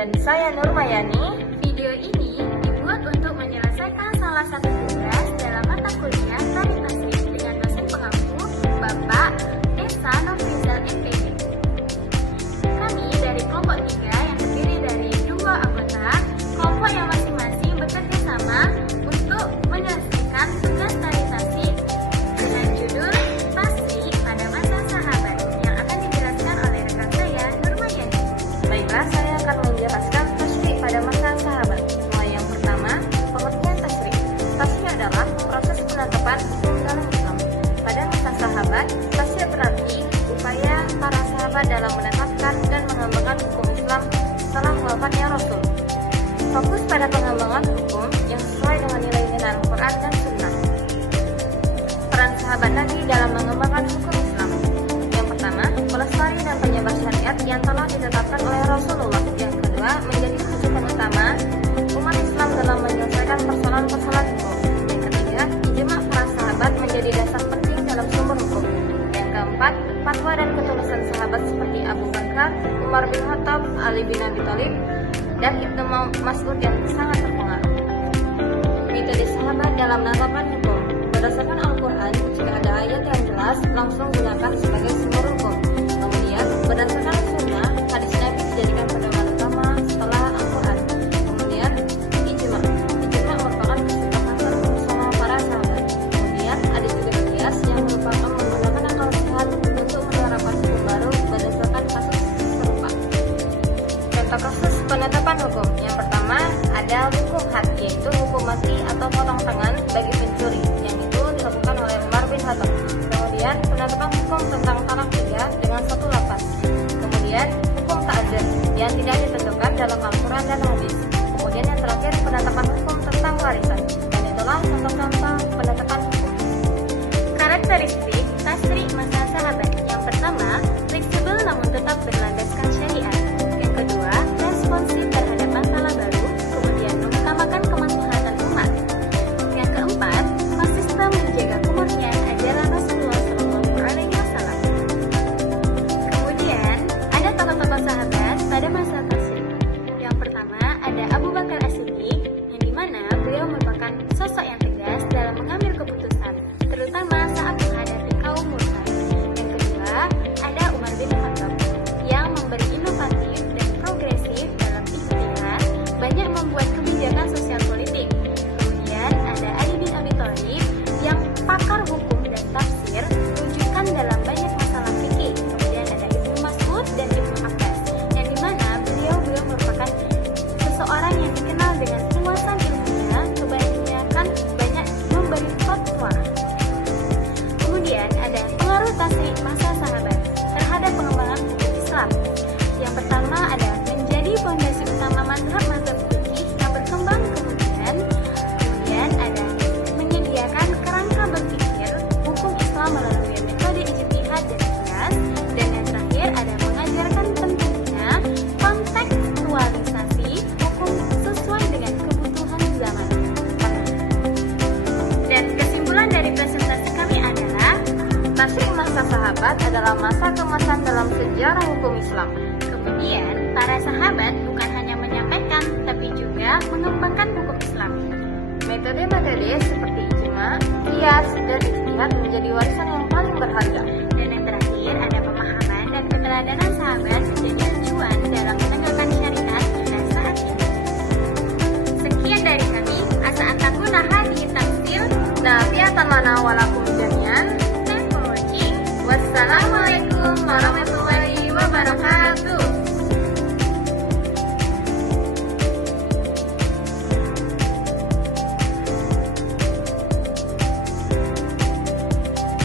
Dan saya Nurmayani. Video ini dibuat untuk menyelesaikan salah satu tugas dalam mata kuliah Tarik Tasrif dengan dosen pengampu Bapak Esa Nurfizal MPD. Kami dari kelompok 3 yang terdiri dari 2 anggota kelompok yang masing-masing bekerja sama untuk menyelesaikan tugas Tarik Tasrif dengan judul Tasrif pada Masa Sahabat yang akan dijelaskan oleh rekan saya Nurmayani. Baiklah, saya akan menjelaskan tasrif pada masa sahabat. Mulai yang pertama, pengertian tasrif. Tasrif adalah proses penetapan hukum dalam Islam. Pada masa sahabat, tasrif berarti upaya para sahabat dalam menetapkan dan mengembangkan hukum Islam setelah wafatnya Rasul. Fokus pada pengembangan hukum yang sesuai dengan nilai-nilai Al-Quran dan Sunnah. Peran sahabat Nabi dalam mengembangkan hukum Islam. Yang pertama, pelestari dan penyebar syariat yang telah ditetapkan oleh Rasulullah. Yang kedua, menjadi rujukan utama umat Islam dalam menyelesaikan persoalan-persoalan hukum. Yang ketiga, ijma para sahabat menjadi dasar penting dalam sumber hukum. Yang keempat, fatwa dan ketulusan sahabat seperti Abu Bakar, Umar bin Khattab, Ali bin Abi Thalib, dan Ibnu Mas'ud yang sangat terpengaruh. Metode sahabat dalam menetapkan hukum. Berdasarkan Al-Quran, jika ada ayat yang jelas, langsung gunakan sebagai sumber hukum. Kemudian, berdasarkan Sunnah, hadis Nabi dijadikan pedoman utama setelah Al-Quran. Kemudian, ijma. Ijma merupakan kesepakatan bersama para sahabat. Kemudian, ada juga kias yang merupakan menggunakan akal sehat untuk menerapkan hukum baru berdasarkan kasus serupa. Contoh kasus penetapan hukum. Yang pertama, ada hukum had, yaitu hukum mati atau potong tangan bagi pencuri, yang itu dilakukan oleh Umar bin Khattab. Kemudian, penetapan hukum tentang talak 3 dengan satu lafaz. Kemudian, hukum ta'adzur yang tidak ditentukan dalam Al-Quran dan hadis. Kemudian yang terakhir, penetapan hukum tentang warisan. Dan itulah contoh-contoh penetapan hukum. Karakteristik tasrif masa sahabat. Yang pertama, fleksibel namun tetap berlandaskan syariat. Yang kedua, responsif terhadap masalah baru. Kemudian mengutamakan kemaslahatan umat. Yang keempat, konsisten menjaga kemurnian ajaran Rasulullah SAW. Kemudian ada tokoh-tokoh sahabat pada masa tasrif. Yang pertama ada Abu Bakar As-Siddiq, yang dimana beliau merupakan sosok yang tegas dalam mengambil keputusan, terutama saat menghadapi kaum murtad. Yang kedua ada Umar bin Khattab, yang memberi inovatif dan progresif dalam ijtihad, banyak membuat kebijakan sosial politik. Kemudian ada Ali bin Abi Thalib, yang pakar hukum dan tafsir, rujukan dalam banyak masalah fikih. Kemudian ada Ibnu Mas'ud dan Ibnu Abbas, yang dimana beliau merupakan seseorang yang dikenal dengan kekuasaan ilmunya, kebanyakan banyak memberi fatwa. Kemudian ada pengaruh tasrif masa sahabat terhadap pengembangan hukum Islam. Yang pertama ada menjadi fondasi utama mazhab-mazhab fikih yang berkembang. Kemudian ada menyediakan kerangka berpikir hukum Islam melalui metode ijtihad dan qiyas. Dan yang terakhir ada mengajarkan pentingnya kontekstualisasi hukum sesuai dengan kebutuhan zaman. Dan kesimpulan dari presentasi kami adalah Tasrif masa sahabat adalah masa kemasan dalam sejarah hukum Islam. kemudian para sahabat bukan hanya menyampaikan tapi juga mengembangkan hukum Islam. Metode-metode seperti ijma, qiyas, dan ijtihad menjadi warisan yang paling berharga. Dan yang terakhir ada pemahaman dan keteladanan sahabat menjadi